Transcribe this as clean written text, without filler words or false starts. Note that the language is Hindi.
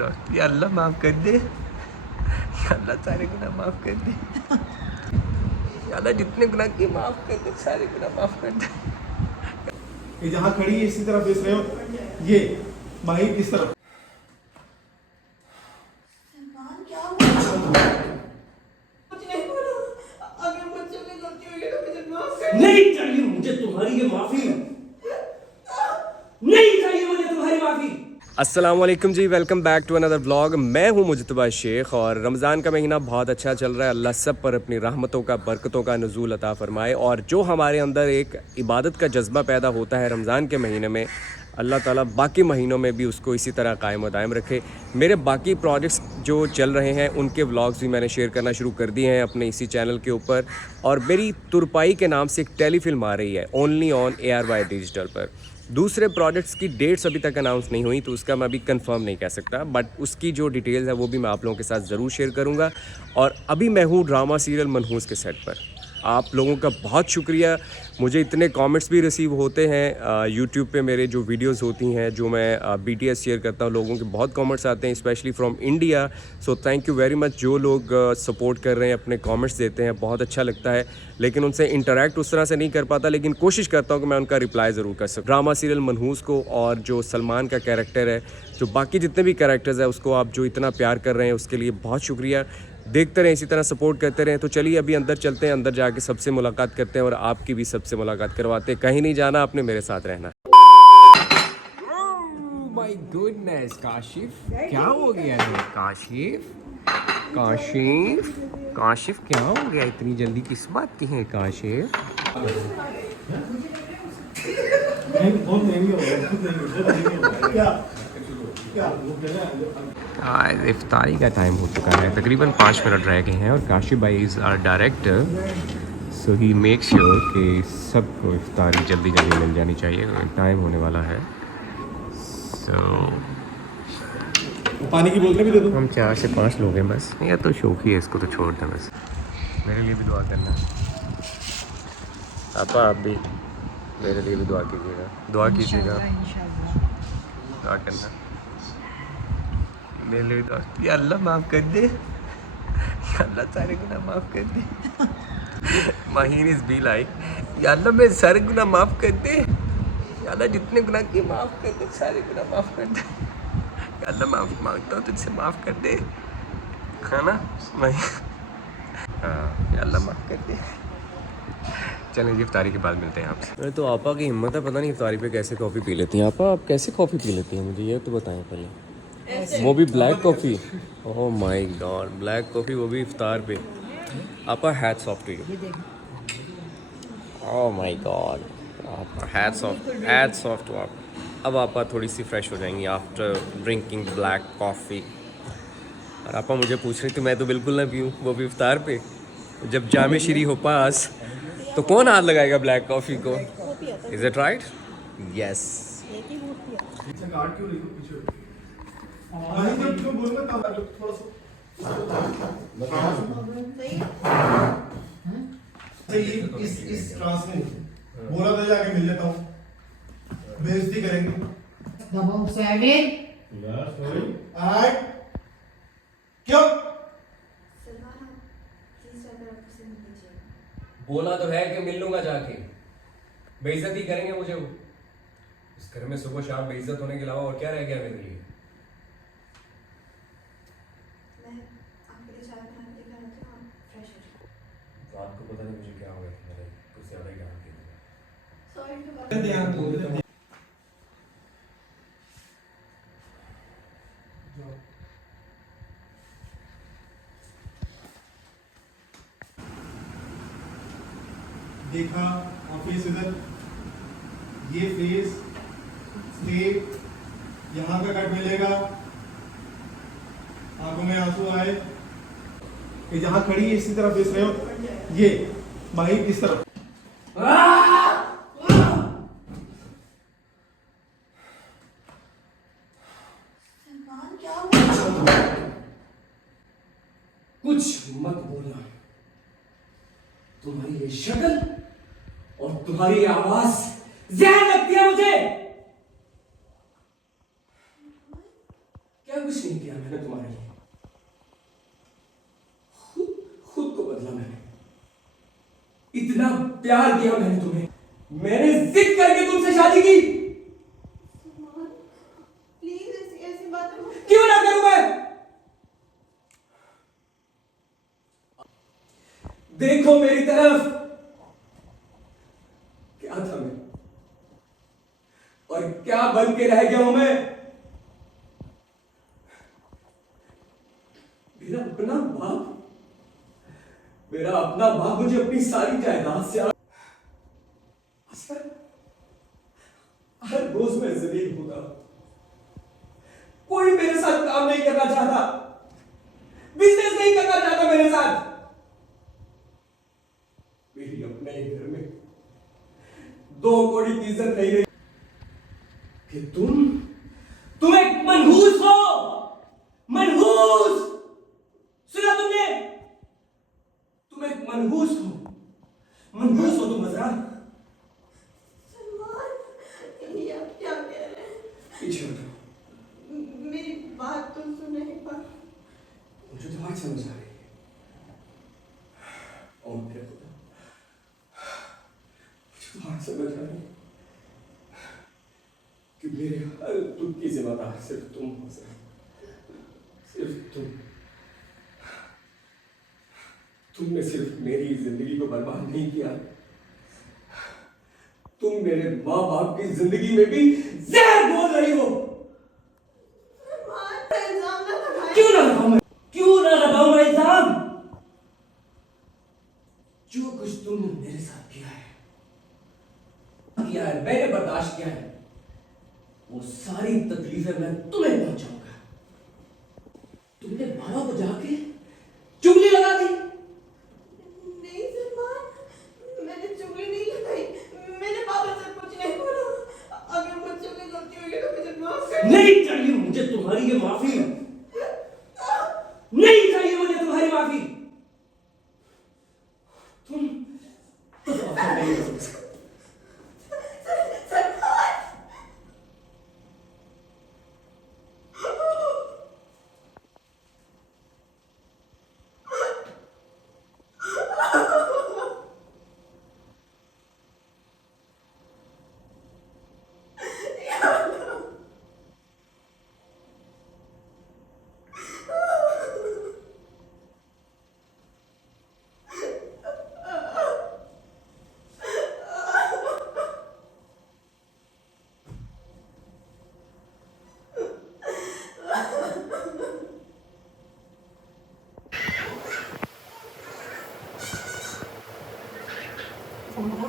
या अल्लाह माफ़ कर दे, या अल्लाह सारे गुनाह माफ़ कर दे, या अल्लाह जितने गुनाह किए माफ़ कर दे, सारे गुनाह माफ़ कर दे। ये जहाँ खड़ी है इसी तरफ बेच रहे हो, ये माही इस तरफ। नहीं चाहिए मुझे तुम्हारी ये माफी, नहीं चाहिए मुझे तुम्हारी माफी। अस्सलामुअलैकुम जी, welcome back to another vlog. मैं हूं मुजतबा शेख और रमज़ान का महीना बहुत अच्छा चल रहा है। अल्लाह सब पर अपनी रहमतों का, बरकतों का नुज़ूल अता फ़रमाए। और जो हमारे अंदर एक इबादत का जज्बा पैदा होता है रमज़ान के महीने में, अल्लाह ताला बाकी महीनों में भी उसको इसी तरह कायम व दायम रखे। मेरे बाकी प्रोजेक्ट्स जो चल रहे हैं उनके व्लॉग्स भी मैंने शेयर करना शुरू कर दिए हैं अपने इसी चैनल के ऊपर। और मेरी तुरपाई के नाम से एक टेलीफिल्म आ रही है ओनली ऑन ARY डिजिटल पर। दूसरे प्रोजेक्ट्स की डेट्स अभी तक अनाउंस नहीं हुई तो उसका मैं अभी कंफर्म नहीं कह सकता, बट उसकी जो डिटेल्स है वो भी मैं आप लोगों के साथ ज़रूर शेयर करूंगा। और अभी मैं हूँ ड्रामा सीरियल मनहूस के सेट पर। आप लोगों का बहुत शुक्रिया, मुझे इतने कमेंट्स भी रिसीव होते हैं यूट्यूब पे। मेरे जो वीडियोस होती हैं जो मैं BTS शेयर करता हूँ, लोगों के बहुत कमेंट्स आते हैं specially from India. So thank you very much. जो लोग सपोर्ट कर रहे हैं, अपने कमेंट्स देते हैं, बहुत अच्छा लगता है। लेकिन उनसे इंटरेक्ट उस तरह से नहीं कर पाता, लेकिन कोशिश करता हूँ कि मैं उनका रिप्लाई ज़रूर कर सकूँ। ड्रामा सीरियल मनहूस को और जो सलमान का कैरेक्टर है, जो बाकी जितने भी कैरेक्टर्स हैं, उसको आप जो इतना प्यार कर रहे हैं उसके लिए बहुत शुक्रिया। देखते रहें, इसी तरह सपोर्ट करते रहें। तो चलिए अभी अंदर चलते हैं, अंदर जाके सबसे मुलाकात करते हैं और आपकी भी सबसे मुलाकात करवाते हैं। कहीं नहीं जाना, आपने मेरे साथ रहना। माय गुडनेस काशिफ, क्या हो गया है काशिफ? काशिफ, काशिफ क्या हो गया? इतनी जल्दी किस बात की है काशिफ? आज इफ्तारी का टाइम हो चुका है, तकरीबन 5 मिनट रह गए हैं और काशिफ भाई is our director, so he make sure कि सबको इफ्तारी जल्दी जल्दी मिल जानी चाहिए, टाइम होने वाला है। सो पानी की बोतलें भी दे दो। हम 4 से 5 लोग हैं बस। या तो शौकी है, इसको तो छोड़ दें बस। मेरे लिए भी दुआ करना आपा, आप भी मेरे लिए भी दुआ कीजिएगा, दुआ कीजिएगा, दुआ करना मेरे लिए भी दुआ। या अल्लाह माफ़ कर दे, या अल्लाह सारे गुनाह माफ़ कर दे। माहीन इज़ बी लाइक, या अल्लाह मेरे सारे गुनाह माफ़ कर दे, या अल्लाह जितने गुनाह किए माफ़ कर दे, सारे गुनाह माफ़ कर दे। या अल्लाह माफ़ मांगता हूँ तुझसे, माफ़ कर दे, है ना? मैं हाँ, या अल्लाह माफ़ कर दे। चलें जी, इफ्तारी के बाद मिलते हैं आपसे। अरे तो आपा की हिम्मत है, पता नहीं इफ्तारी पे कैसे कॉफ़ी पी लेती हैं। आपा आप कैसे कॉफ़ी पी लेती हैं, मुझे ये तो बताएं पहले। वो भी black coffee? Oh my god, black coffee, वो भी इफ्तार पे। आपा hats off to you. Oh my god, आपा हैट्स ऑफ टू आप। अब आपा थोड़ी सी फ्रेश हो जाएंगी आफ्टर ड्रिंकिंग ब्लैक कॉफ़ी। और आपा मुझे पूछ रही थी, मैं तो बिल्कुल ना पीऊँ, वो भी इफ्तार पे। जब जामे श्री हो पास तो कौन हाथ लगाएगा ब्लैक कॉफ़ी को? Is it right? Yes. Guard क्यों नहीं पीछे? वहीं जब क्यों बोलूंगा तब थोड़ा सा इस क्लास में बोला था जाके मिल लेता हूँ, बेइज्जती करेंगे। दबाओ 7 8 क्यों? बोला तो है कि मिल लूंगा जाके, बेइज्जती करेंगे मुझे वो। इस घर में सुबह शाम बेइज्जत होने के अलावा और क्या रह गया मेरे लिए? रात को पता नहीं मुझे क्या हो गया था, मैंने कुछ ज्यादा ही डांट दिया। देखा ऑफिस इधर, ये फेस स्ट्रेट, यहाँ का कट मिलेगा, आंखों में आंसू आए। ये जहाँ खड़ी है इसी तरफ बेच रहे हो, ये माही इस तरफ। कुछ मत बोलना, तुम्हारी ये शक्ल और तुम्हारी ये आवाज जहर लगती है मुझे। क्या कुछ नहीं किया मैंने तुम्हारे लिए। खुद को बदला मैंने। इतना प्यार दिया मैंने तुम्हें। मैंने जिद करके तुमसे शादी की। प्लीज ऐसी बातें मत क्यों ना करूं मैं? देखो मेरी तरफ। क्या था मैं और क्या बन के रह गया हूं मैं। मेरा अपना बाप मुझे अपनी सारी जायदाद से हर रोज मैं जलील होता। कोई मेरे साथ काम नहीं करना चाहता, बिजनेस नहीं करना चाहता मेरे साथ। मेरी अपने ही घर में 2 कौड़ी की इज्जत नहीं रही कि तुम एक मनहूस हो। मनहूस, सुना तुमने? तुम एक मनहूस हो। मनहूस हो तुम अज़रा। सलमान, ये आप क्या कह रहे हैं? पीछे हटो। मेरी बात तो सुने एक बार। मुझे तुम्हारी समझ आ रही है। और मेरे खुदा, मुझे तुम्हारी समझ आ रही है कि मेरे हर दुख की जिम्मेदार सिर्फ तुम हो सकते। सिर्फ तुमने सिर्फ मेरी जिंदगी को बर्बाद नहीं किया, तुम मेरे माँ बाप की जिंदगी में भी जहर घोल रही हो। सलमान, इल्जाम ना लगाएं। क्यों ना लगाऊं मैं? क्यों ना लगाऊं मैं इल्जाम? जो कुछ तुमने मेरे साथ किया है, मैंने बर्दाश्त किया है, वो सारी तकलीफें मैं तुम्हें पहुंचाऊंगा। तुमने बाबा को जाके चुगली लगा दी। नहीं सलमान, मैंने चुगली नहीं लगाई। मैंने पापा से कुछ नहीं बोला। अगर मुझसे कोई गलती हुई है तो मुझे माफ कर दो। नहीं चाहिए मुझे तुम्हारी ये माफी। नहीं चाहिए मुझे तुम्हारी माफी। तुम नहीं कर सकते। Sama